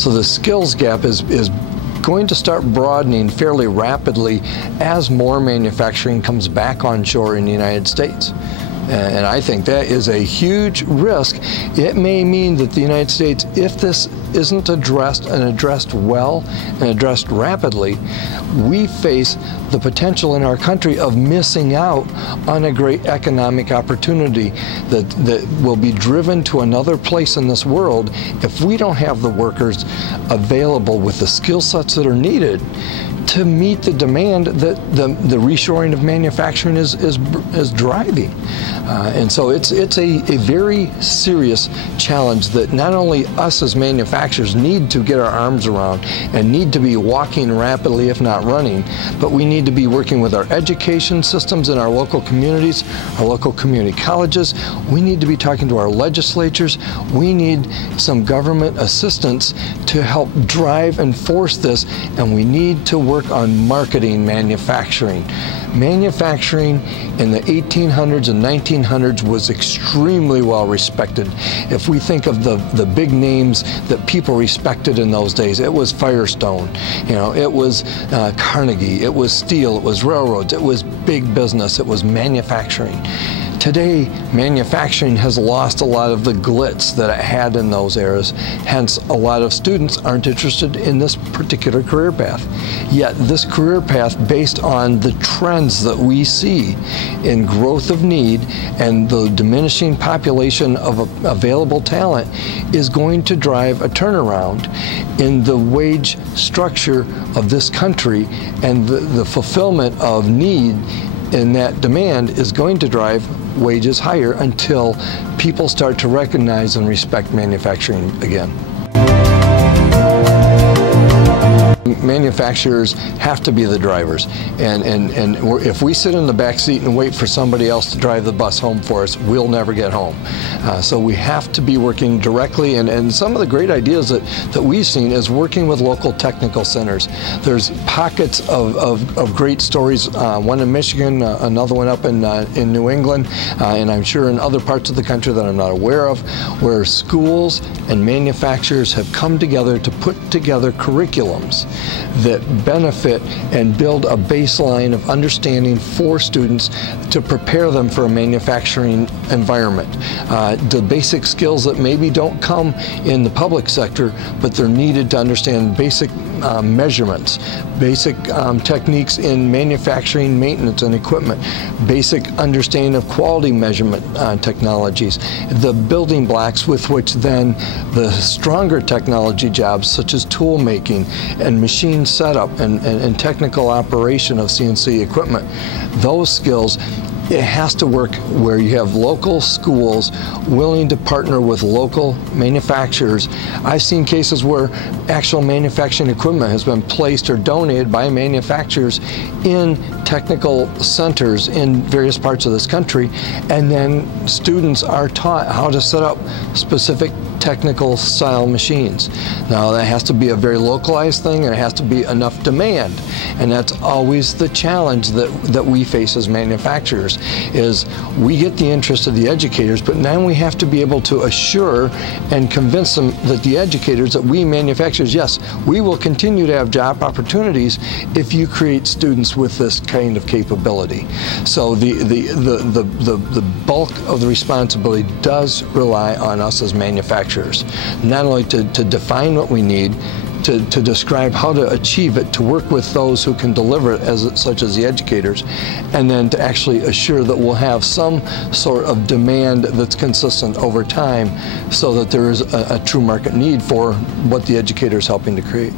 So the skills gap is going to start broadening fairly rapidly as more manufacturing comes back onshore in the United States. And I think that is a huge risk. It may mean that the United States, if this isn't addressed and addressed well and addressed rapidly, we face the potential in our country of missing out on a great economic opportunity that will be driven to another place in this world if we don't have the workers available with the skill sets that are needed to meet the demand that the reshoring of manufacturing is driving. And so it's a very serious challenge that not only us as manufacturers need to get our arms around and need to be walking rapidly, if not running, but we need to be working with our education systems in our local communities, our local community colleges. We need to be talking to our legislatures. We need some government assistance to help drive and force this, and we need to work on marketing manufacturing. Manufacturing in the 1800s and 1900s was extremely well respected. If we think of the big names that people respected in those days, it was Firestone, it was Carnegie, it was steel, it was railroads, it was big business, it was manufacturing. Today, manufacturing has lost a lot of the glitz that it had in those eras. Hence, a lot of students aren't interested in this particular career path. Yet, this career path, based on the trends that we see in growth of need and the diminishing population of available talent, is going to drive a turnaround in the wage structure of this country, and the fulfillment of need in that demand is going to drive wages higher until people start to recognize and respect manufacturing again. Manufacturers have to be the drivers, and if we sit in the back seat and wait for somebody else to drive the bus home for us, we'll never get home. So we have to be working directly, and some of the great ideas that we've seen is working with local technical centers. There's pockets of great stories, one in Michigan, another one up in New England, and I'm sure in other parts of the country that I'm not aware of, where schools and manufacturers have come together to put together curriculums that benefit and build a baseline of understanding for students to prepare them for a manufacturing environment. The basic skills that maybe don't come in the public sector, but they're needed to understand basic measurements, basic techniques in manufacturing, maintenance, and equipment, basic understanding of quality measurement technologies, the building blocks with which then the stronger technology jobs such as tool making and machine setup and technical operation of CNC equipment, those skills. It has to work where you have local schools willing to partner with local manufacturers. I've seen cases where actual manufacturing equipment has been placed or donated by manufacturers in technical centers in various parts of this country, and then students are taught how to set up specific technical style machines. Now that has to be a very localized thing, and it has to be enough demand, and that's always the challenge that we face as manufacturers. Is we get the interest of the educators, but now we have to be able to assure and convince them that the educators, that we manufacturers, yes, we will continue to have job opportunities if you create students with this kind of capability. So the bulk of the responsibility does rely on us as manufacturers, not only to define what we need, to describe how to achieve it, to work with those who can deliver it, such as the educators, and then to actually assure that we'll have some sort of demand that's consistent over time so that there is a true market need for what the educator is helping to create.